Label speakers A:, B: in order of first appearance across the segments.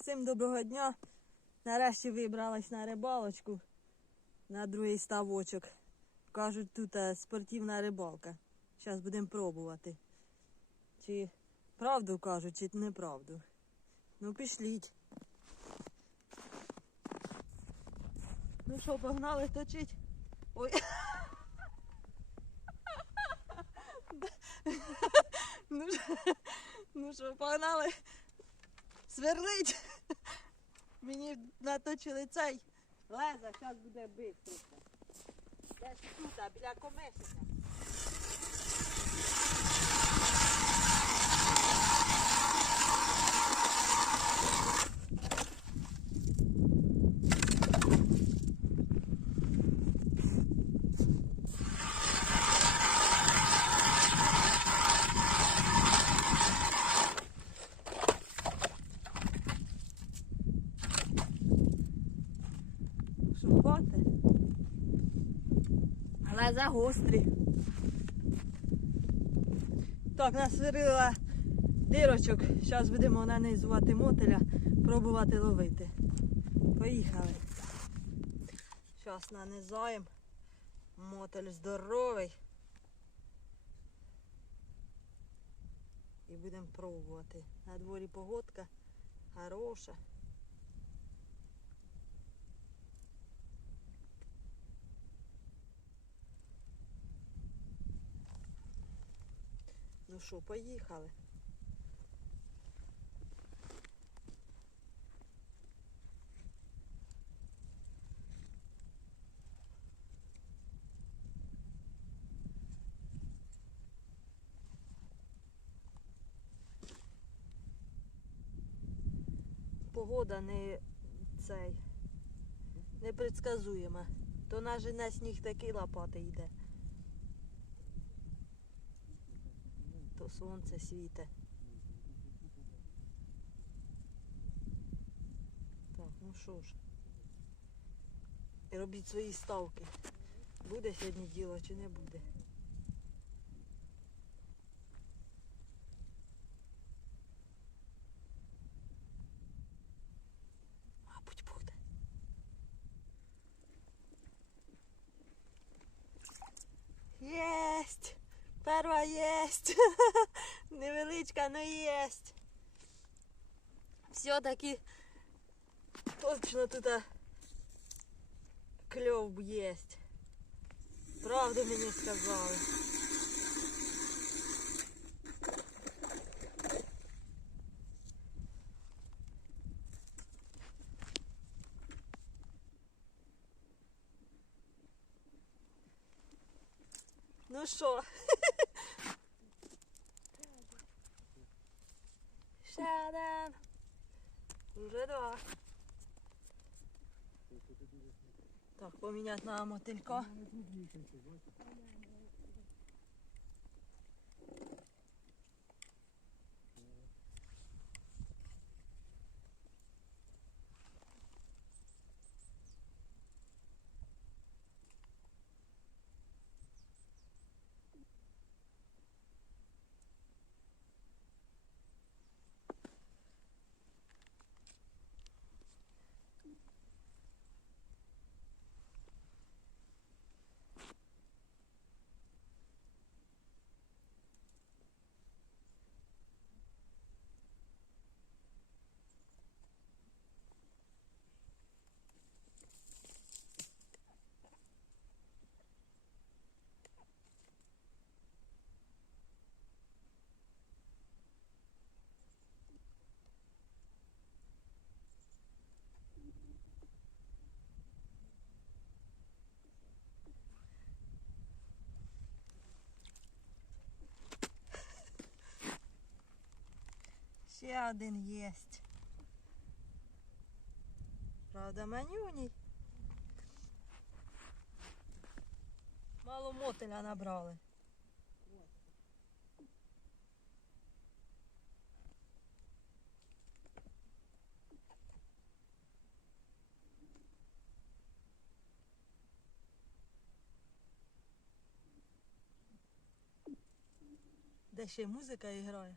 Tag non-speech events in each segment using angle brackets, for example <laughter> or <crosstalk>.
A: Всім доброго дня. Нарешті вибралась на рибалочку на другий ставочок. Кажуть, тут е, спортивна рибалка. Зараз будемо пробувати. Чи правду кажуть, чи неправду. Ну, пішліть. Ну що, погнали точить? Ой. <laughs> ну, ну що, погнали сверлить. <laughs> Мені наточили цей. Леза, зараз буде бити. Десь тут, біля комишика. Леза гострі. Так, насварила дирочок. Зараз будемо нанизувати мотеля, пробувати ловити. Поїхали. Зараз нанизаємо. Мотель здоровий. І будемо пробувати. На дворі погодка хороша. Ну що, поїхали. Погода не цей непредсказуєма. То наже сніг такий лопати йде. Сонце світе. Так, ну що ж. Робіть свої ставки. Буде сьогодні діло чи не буде? єсть. <laughs> Невеличка, но єсть. Все-таки точно тут а, кльов єсть. Правду мені сказали. Ну що? Уже два. Так, поміняти на мотилька. Ще один єсть. Правда, манюній. Мало мотиля набрали. Де ще музика грає?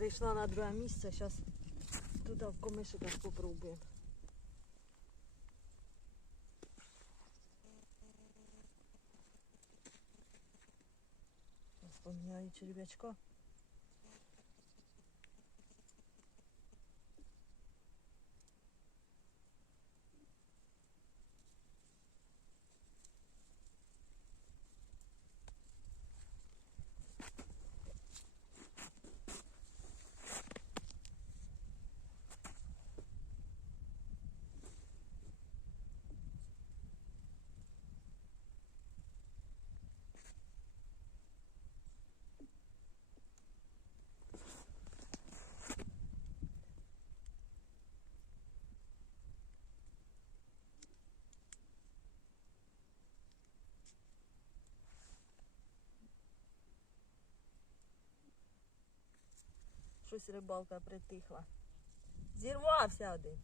A: Перейшла на друге місце, зараз тут в комишиках попробуємо. Зараз поміняю черв'ячка. Щось рибалка притихла. Зірвався один.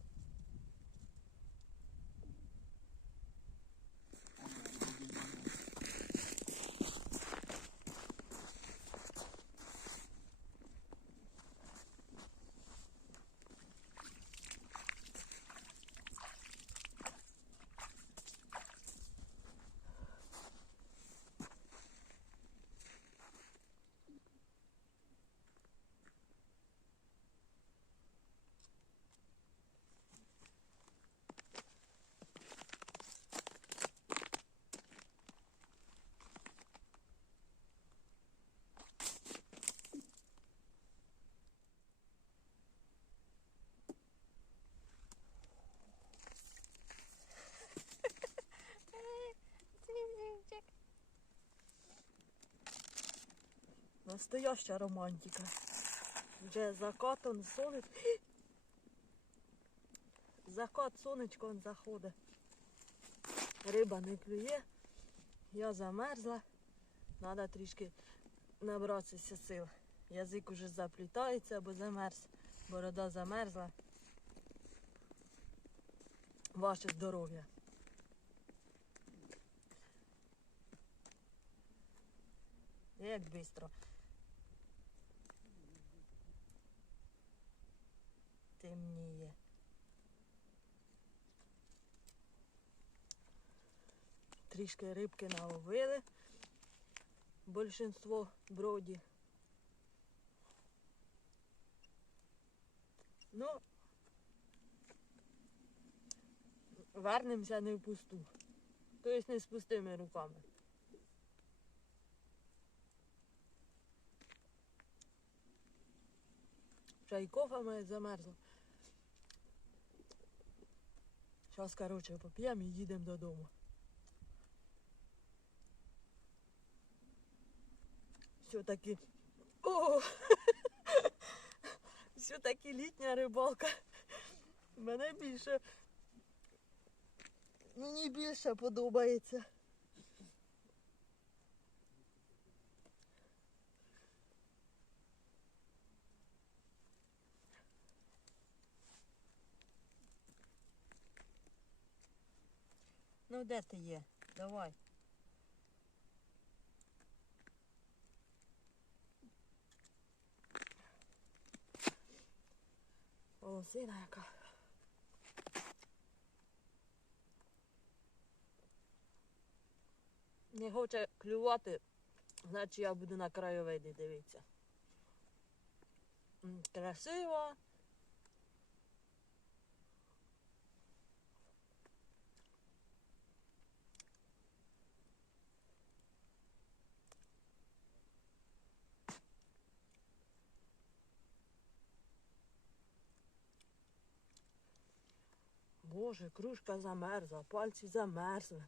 A: Настояща романтика. Вже закат он сонець. <gasps> Закат сонечко он заходить. Риба не клює. Я замерзла. Треба трішки набратися сил. Язик уже заплітається, бо замерз. Борода замерзла. Ваше здоров'я. Як швидко. Темніє. Трішки рибки наловили. Большинство броді. Ну, вернемося не в пусту. Тобто не з пустими руками. Чайкова моя замерзла. Зараз, коротше, поп'ємо і їдемо додому. Все-таки. О! <laughs> Все-таки літня рибалка. Мене більше. Мені більше подобається. Ну де ти є? Давай. Волосина яка. Не хоче клювати, значить я буду на краєвиді дивитися. Красиво. Боже, кружка замерзла, пальці замерзли.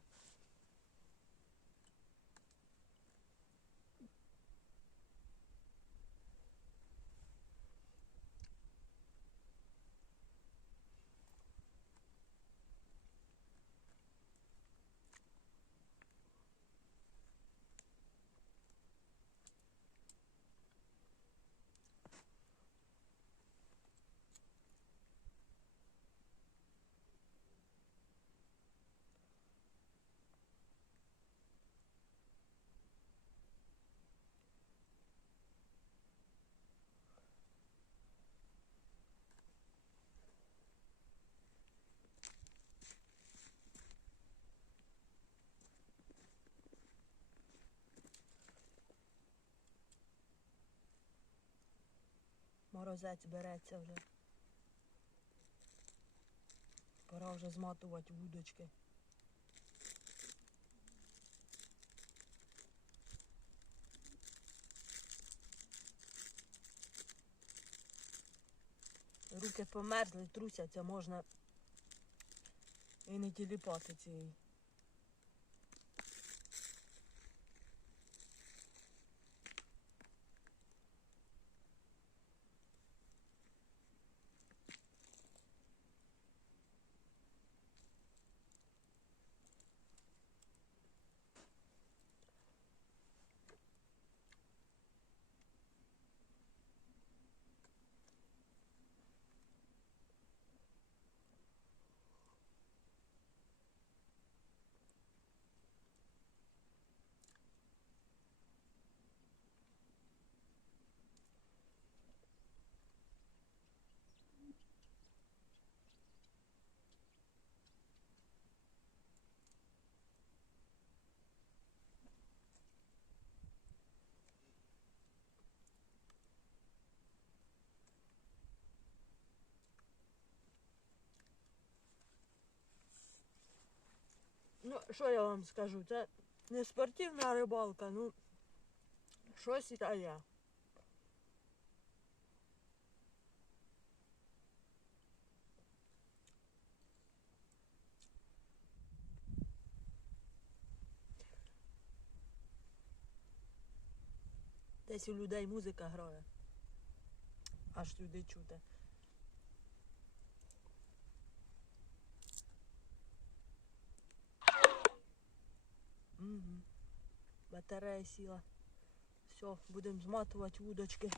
A: Морозець береться вже. Пора вже зматувати вудочки. Руки померзли, трусяться, можна і не тіліпати цієї. Ну, що я вам скажу? Це не спортивна рибалка, ну щось та я. Десь у людей музика грає. Аж сюди чути. Батарея сіла. Все, будемо зматувати вудочки.